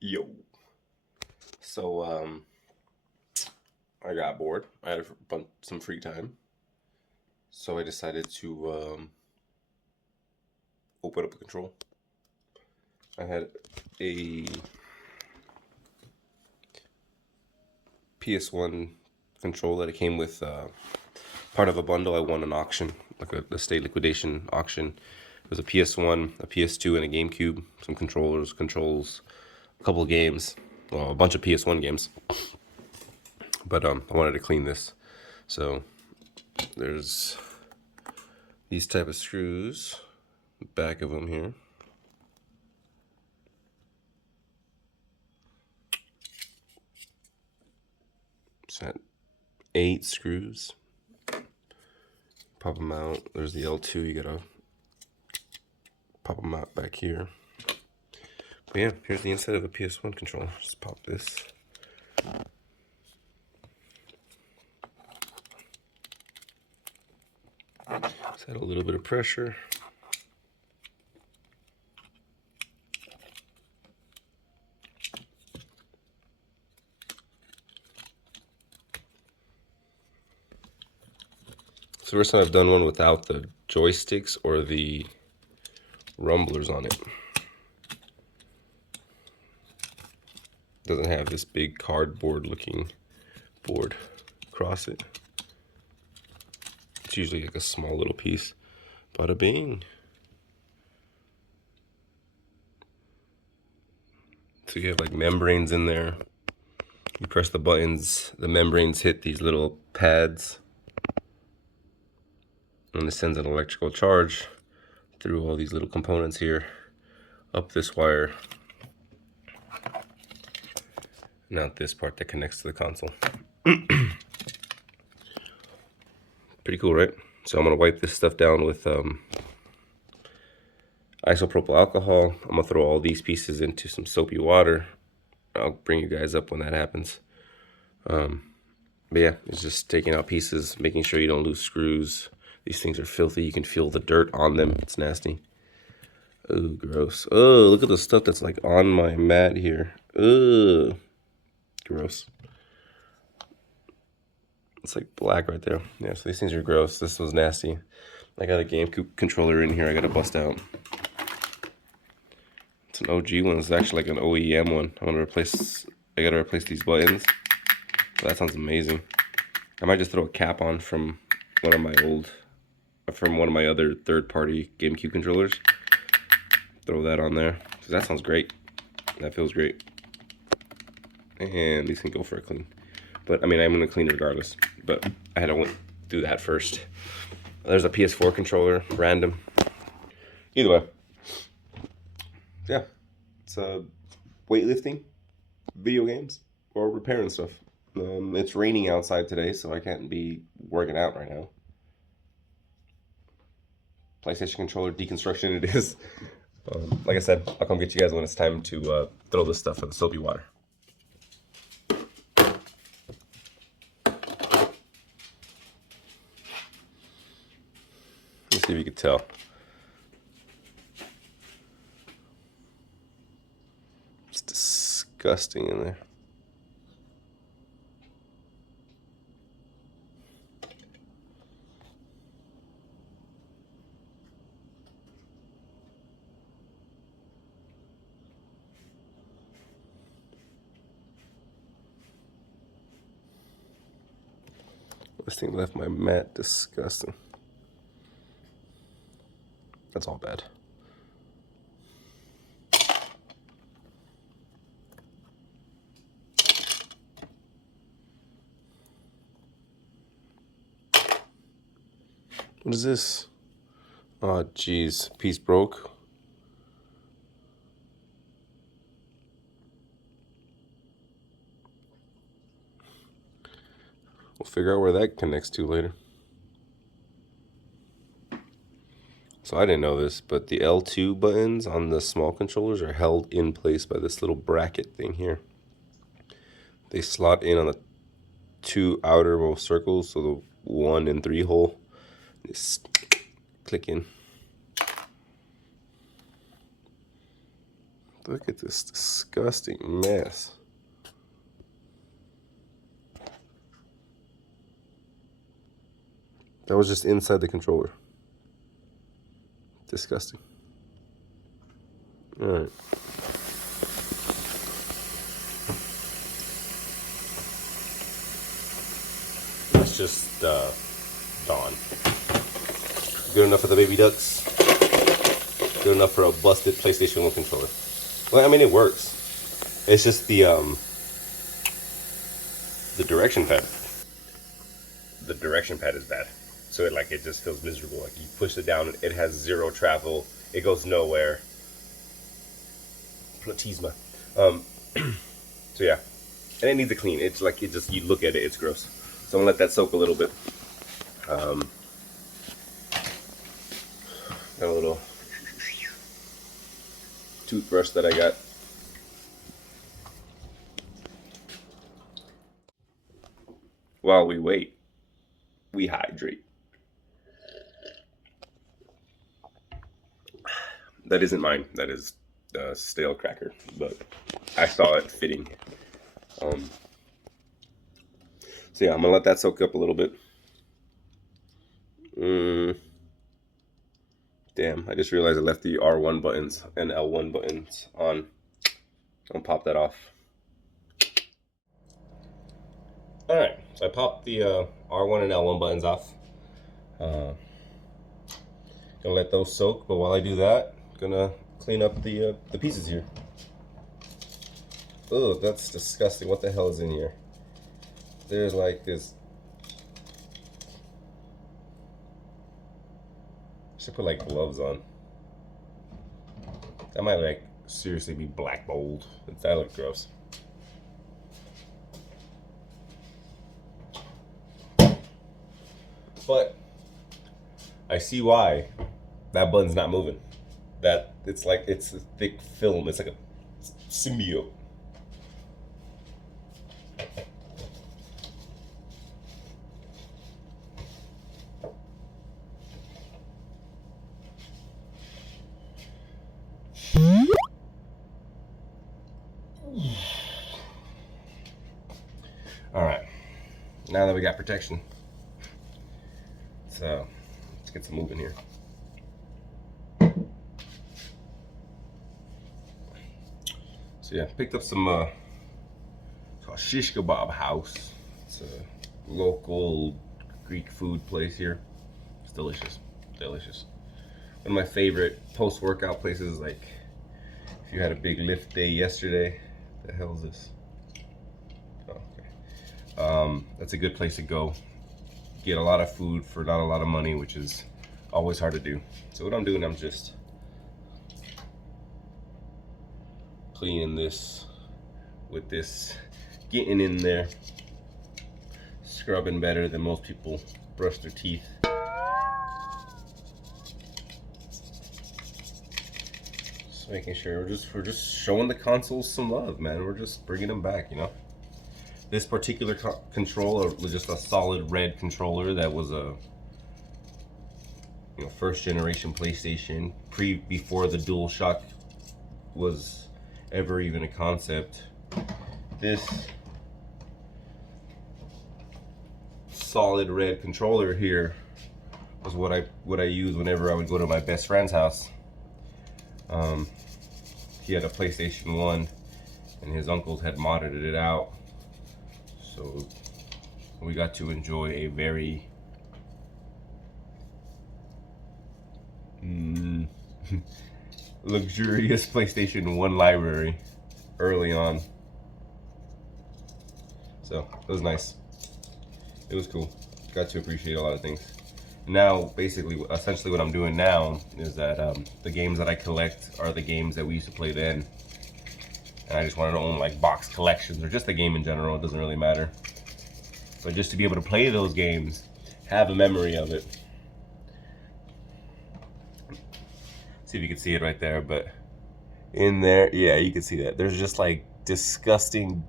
Yo. So I got bored. I had some free time, so I decided to open up a control. I had a PS1 control that it came with part of a bundle. I won an auction, like a state liquidation auction. It was a PS1, a PS2, and a GameCube. Some controls, a couple of games, well, a bunch of PS1 games. But I wanted to clean this, so there's these type of screws, back of them here. It's at 8 screws. Pop them out. There's the L2. You gotta pop them out back here. But yeah, here's the inside of a PS1 controller. Just pop this. Just add a little bit of pressure. It's the first time I've done one without the joysticks or the rumblers on it. Doesn't have this big cardboard looking board across it. It's usually like a small little piece. Bada bing. So you have like membranes in there. You press the buttons, the membranes hit these little pads, and it sends an electrical charge through all these little components here, up this wire, and out this part that connects to the console. Pretty cool, right? So I'm gonna wipe this stuff down with isopropyl alcohol. I'm gonna throw all these pieces into some soapy water. I'll bring you guys up when that happens. But yeah, it's just taking out pieces, making sure you don't lose screws. These things are filthy. You can feel the dirt on them. It's nasty. Oh, gross. Oh, look at the stuff that's like on my mat here. Oh, gross. It's like black right there. Yeah, so these things are gross. This was nasty. I got a GameCube controller in here I gotta bust out. It's an OG one. It's actually like an OEM one. I gotta replace these buttons. That sounds amazing. I might just throw a cap on from one of my other third-party GameCube controllers. Throw that on there. So that sounds great. That feels great. And these can go for a clean. But I mean, I'm gonna clean regardless. But I had to do that first. There's a PS4 controller, random. Either way. Yeah. It's weightlifting, video games, or repairing stuff. It's raining outside today, so I can't be working out right now. PlayStation controller deconstruction it is. Like I said, I'll come get you guys when it's time to throw this stuff in the soapy water. Let's see if you can tell. It's disgusting in there. This thing left my mat disgusting. That's all bad. What is this? Oh, geez. Piece broke. We'll figure out where that connects to later. So I didn't know this, but the L2 buttons on the small controllers are held in place by this little bracket thing here. They slot in on the 2 outermost circles, so the 1 and 3 hole. Just click in. Look at this disgusting mess. That was just inside the controller. Disgusting. All right. That's just dawn. Good enough for the baby ducks. Good enough for a busted PlayStation 1 controller. Well, I mean, it works. It's just the direction pad. The direction pad is bad. So it just feels miserable. Like you push it down, it has zero travel. It goes nowhere. Platisma. So yeah, and it needs a clean. It's like you look at it, it's gross. So I'm gonna let that soak a little bit. Got a little toothbrush that I got. While we wait, we hydrate. That isn't mine. That is a stale cracker, but I saw it fitting. So yeah, I'm gonna let that soak up a little bit. Damn, I just realized I left the R1 buttons and L1 buttons on. I'll pop that off. Alright, so I popped the R1 and L1 buttons off. Gonna let those soak, but while I do that, gonna clean up the pieces here. Oh, that's disgusting. What the hell is in here? There's like this. I should put like gloves on. That might like seriously be black mold. That looks gross. But I see why that button's not moving. That it's like it's a thick film. It's like a symbiote. All right, now that we got protection, so let's get some moving here. So yeah, picked up some it's called Shish Kebab House. It's a local Greek food place here. It's delicious, delicious. One of my favorite post-workout places. Like if you had a big lift day yesterday, the hell is this? Oh, okay. That's a good place to go. Get a lot of food for not a lot of money, which is always hard to do. So what I'm doing, I'm just cleaning this with this, getting in there, scrubbing better than most people brush their teeth. Just making sure we're just showing the consoles some love, man. We're just bringing them back, you know. This particular controller was just a solid red controller that was a first generation PlayStation, before the DualShock was ever even a concept. This solid red controller here was what I used whenever I would go to my best friend's house. He had a PlayStation 1 and his uncles had modded it out, so we got to enjoy a very luxurious PlayStation 1 library early on. So it was nice. It was cool. Got to appreciate a lot of things. Now, basically, essentially what I'm doing now is that the games that I collect are the games that we used to play then. And I just wanted to own like box collections or just the game in general. It doesn't really matter. But just to be able to play those games, have a memory of it. See if you can see it right there, but in there, yeah, you can see that. There's just like disgusting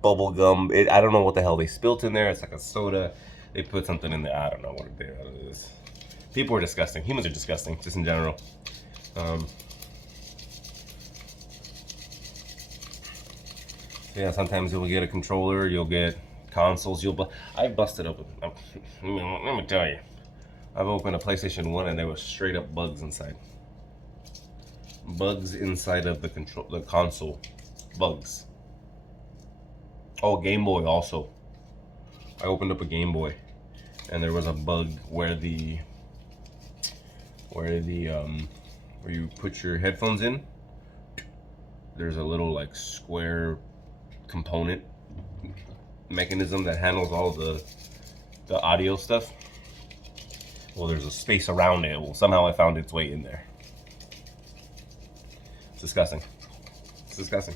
bubble gum. I don't know what the hell they spilt in there. It's like a soda. They put something in there. I don't know what it is. People are disgusting. Humans are disgusting, just in general. Yeah, sometimes you'll get a controller, you'll get consoles, I busted open. Let me tell you, I've opened a PlayStation 1 and there was straight up bugs inside. Bugs inside of the console. Bugs. Oh, Game Boy also. I opened up a Game Boy and there was a bug where you put your headphones in, there's a little like square component mechanism that handles all the audio stuff. Well, there's a space around it. Well, somehow it found its way in there. It's disgusting. It's disgusting.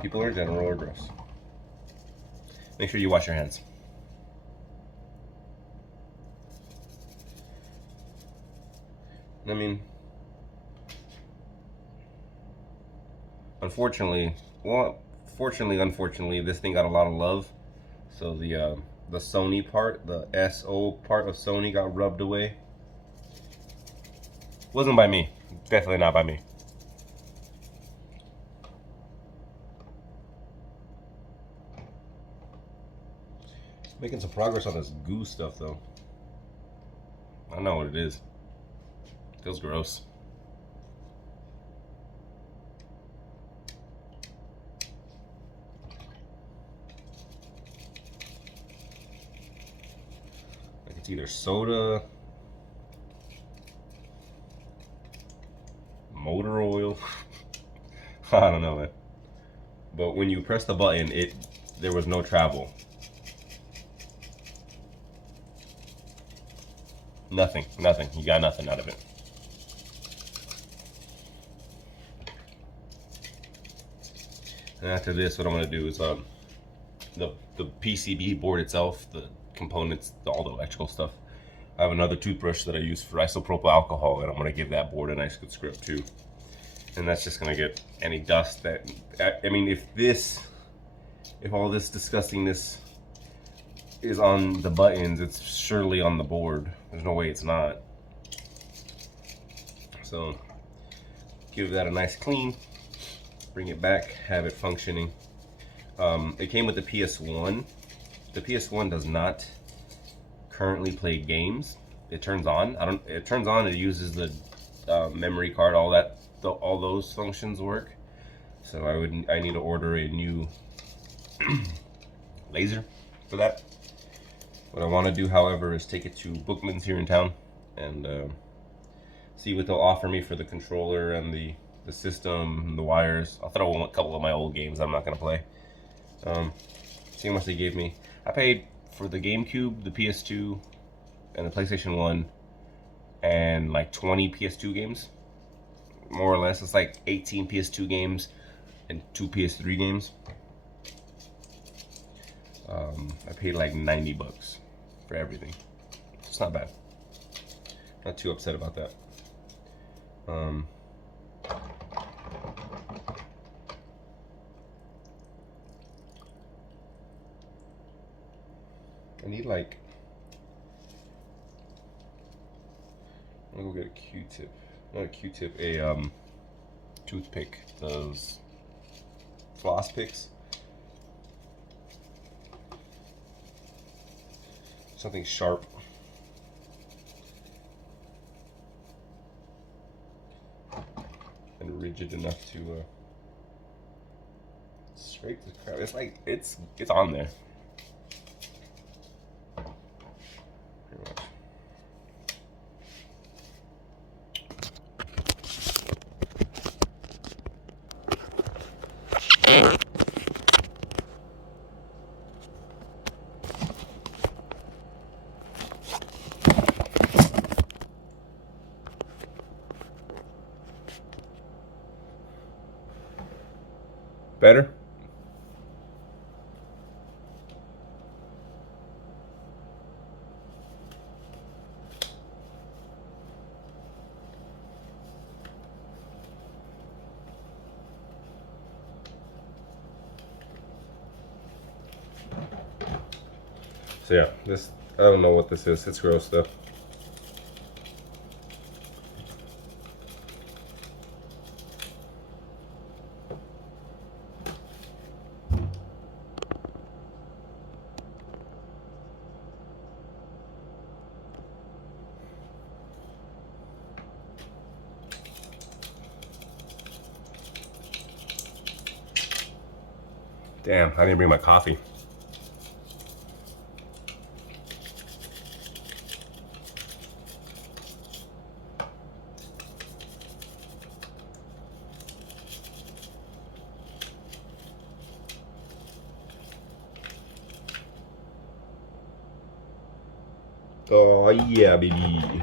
People in general are gross. Make sure you wash your hands. I mean, unfortunately, this thing got a lot of love. So the Sony part, the SO part of Sony got rubbed away. Wasn't by me. Definitely not by me. Making some progress on this goo stuff though. I don't know what it is. Feels gross. Like it's either soda, motor oil. I don't know, man. But when you press the button, there was no travel. Nothing. You got nothing out of it. And after this, what I'm gonna do is the PCB board itself, the components, all the electrical stuff. I have another toothbrush that I use for isopropyl alcohol, and I'm gonna give that board a nice good scrub too. And that's just gonna get any dust that, I mean, if all this disgustingness is on the buttons, it's surely on the board. There's no way it's not. So give that a nice clean, bring it back, have it functioning. It came with the PS1. The PS1 does not currently play games. It turns on. It turns on. It uses the memory card. All those functions work. So I need to order a new laser for that. What I want to do, however, is take it to Bookman's here in town and see what they'll offer me for the controller and the system and the wires. I'll throw in a couple of my old games I'm not going to play. See how much they gave me. I paid for the GameCube, the PS2, and the PlayStation 1, and like 20 PS2 games. More or less, it's like 18 PS2 games and 2 PS3 games. I paid like 90 bucks for everything. It's not bad. Not too upset about that. I need like, I'm gonna go get a Q-tip. Not a Q-tip, a toothpick. Those floss picks. Something sharp. And rigid enough to scrape the crap. It's like it's on there. Pretty much. Better? So yeah, this, I don't know what this is. It's gross though. Damn, I didn't bring my coffee. Oh yeah, baby.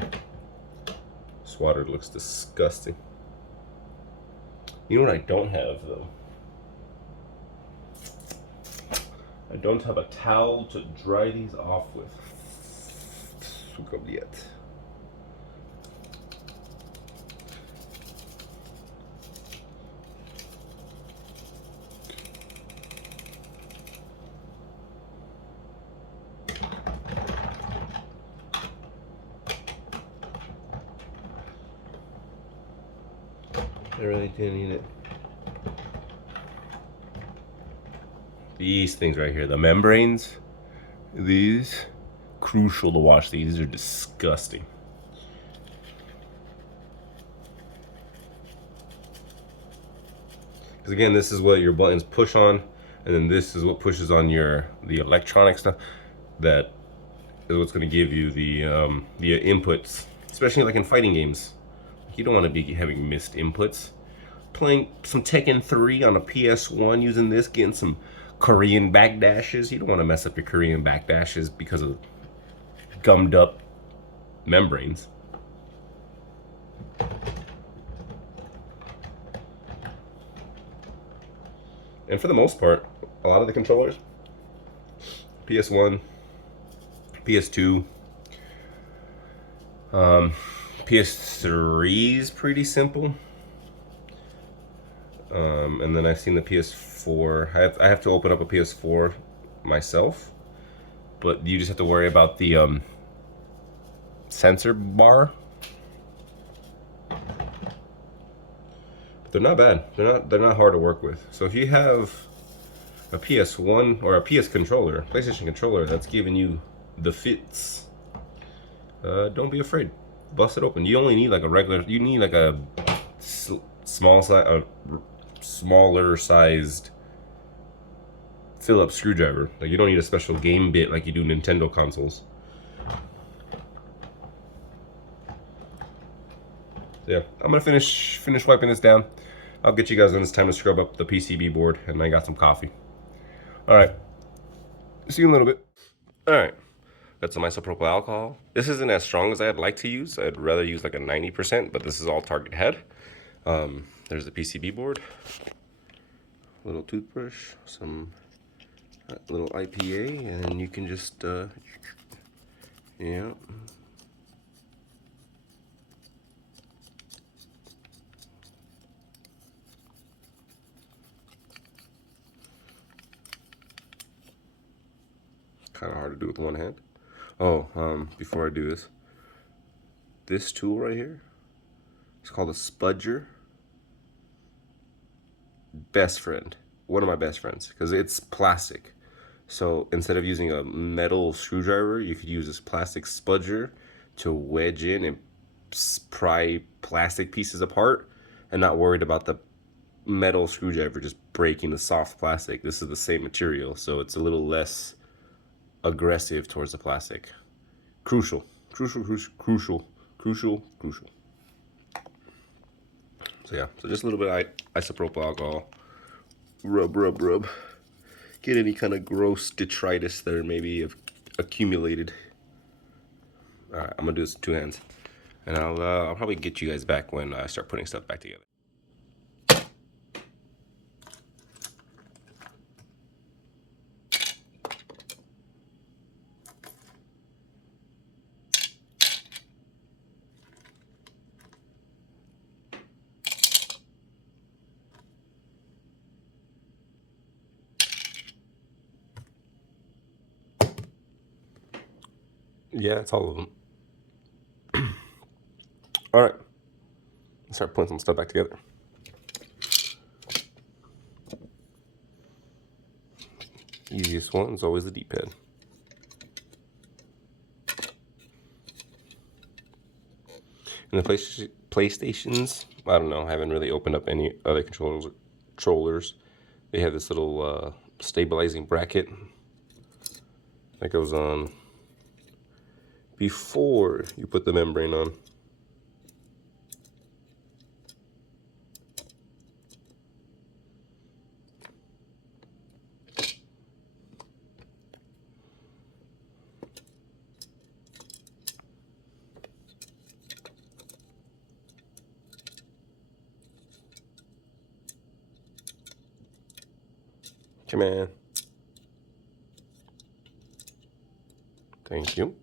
This water looks disgusting. You know what I don't have though? I don't have a towel to dry these off with. I really didn't need it. These things right here, the membranes, these, crucial to wash these. These are disgusting. Because again, this is what your buttons push on, and then this is what pushes on the electronic stuff. That is what's going to give you the inputs, especially like in fighting games. You don't want to be having missed inputs. Playing some Tekken 3 on a PS1 using this, getting some Korean backdashes. You don't want to mess up your Korean backdashes because of gummed up membranes. And for the most part, a lot of the controllers, PS1, PS2, PS3 is pretty simple. And then I've seen the PS4. I have to open up a PS4 myself, but you just have to worry about the sensor bar. But they're not bad. They're not hard to work with. So if you have a PS1 or a PS controller, PlayStation controller that's giving you the fits, don't be afraid. Bust it open. You only need like a regular. You need like a smaller sized Phillips screwdriver. Like you don't need a special game bit like you do Nintendo consoles. Yeah, I'm gonna finish wiping this down. I'll get you guys when it's time to scrub up the PCB board, and I got some coffee. All right, see you in a little bit. All right, got some isopropyl alcohol. This isn't as strong as I'd like to use. I'd rather use like a 90%, but this is all target head. There's the PCB board, a little toothbrush, some little IPA, and you can just, yeah. Kind of hard to do with one hand. Oh, before I do this tool right here, it's called a spudger. Best friend, one of my best friends, because it's plastic. So instead of using a metal screwdriver, you could use this plastic spudger to wedge in and pry plastic pieces apart, and not worried about the metal screwdriver just breaking the soft plastic. This is the same material, so it's a little less aggressive towards the plastic. Crucial. So yeah, so just a little bit of isopropyl alcohol. Rub. Get any kind of gross detritus that maybe have accumulated. All right, I'm gonna do this with two hands, and I'll probably get you guys back when I start putting stuff back together. Yeah, it's all of them. All right, let's start putting some stuff back together. Easiest one is always the D-pad. And the PlayStations, I don't know, I haven't really opened up any other controllers. They have this little stabilizing bracket that goes on before you put the membrane on. Come on. Thank you.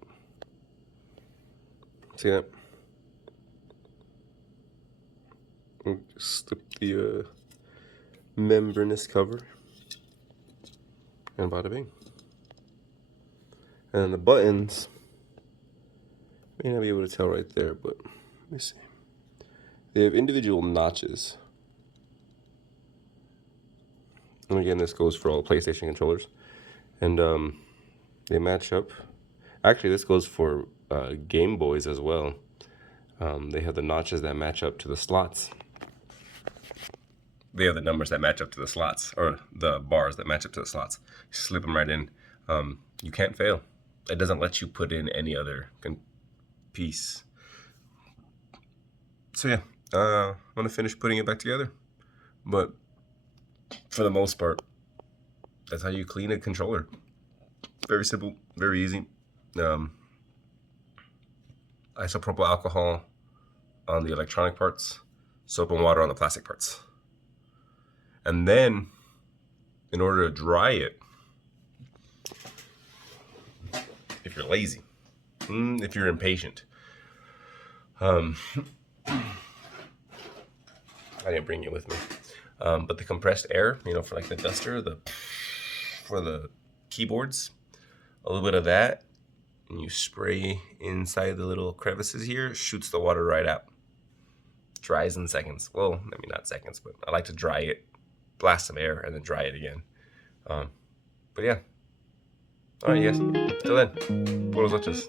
See that? Slip the membranous cover, and bada bing. And the buttons, may not be able to tell right there, but let me see. They have individual notches. And again, this goes for all PlayStation controllers. And they match up. Actually, this goes for Game Boys as well. They have the notches that match up to the slots. They have the numbers that match up to the slots, or the bars that match up to the slots. You slip them right in. You can't fail. It doesn't let you put in any other piece. So yeah, I'm gonna finish putting it back together. But for the most part, that's how you clean a controller. Very simple, very easy. Isopropyl alcohol on the electronic parts, soap and water on the plastic parts. And then, in order to dry it, if you're lazy, if you're impatient, I didn't bring it with me, but the compressed air, for like the duster, for the keyboards, a little bit of that, and you spray inside the little crevices here, shoots the water right out. Dries in seconds. Well, I mean, not seconds, but I like to dry it, blast some air, and then dry it again. But yeah. All right, guys. Till then, buenos noches.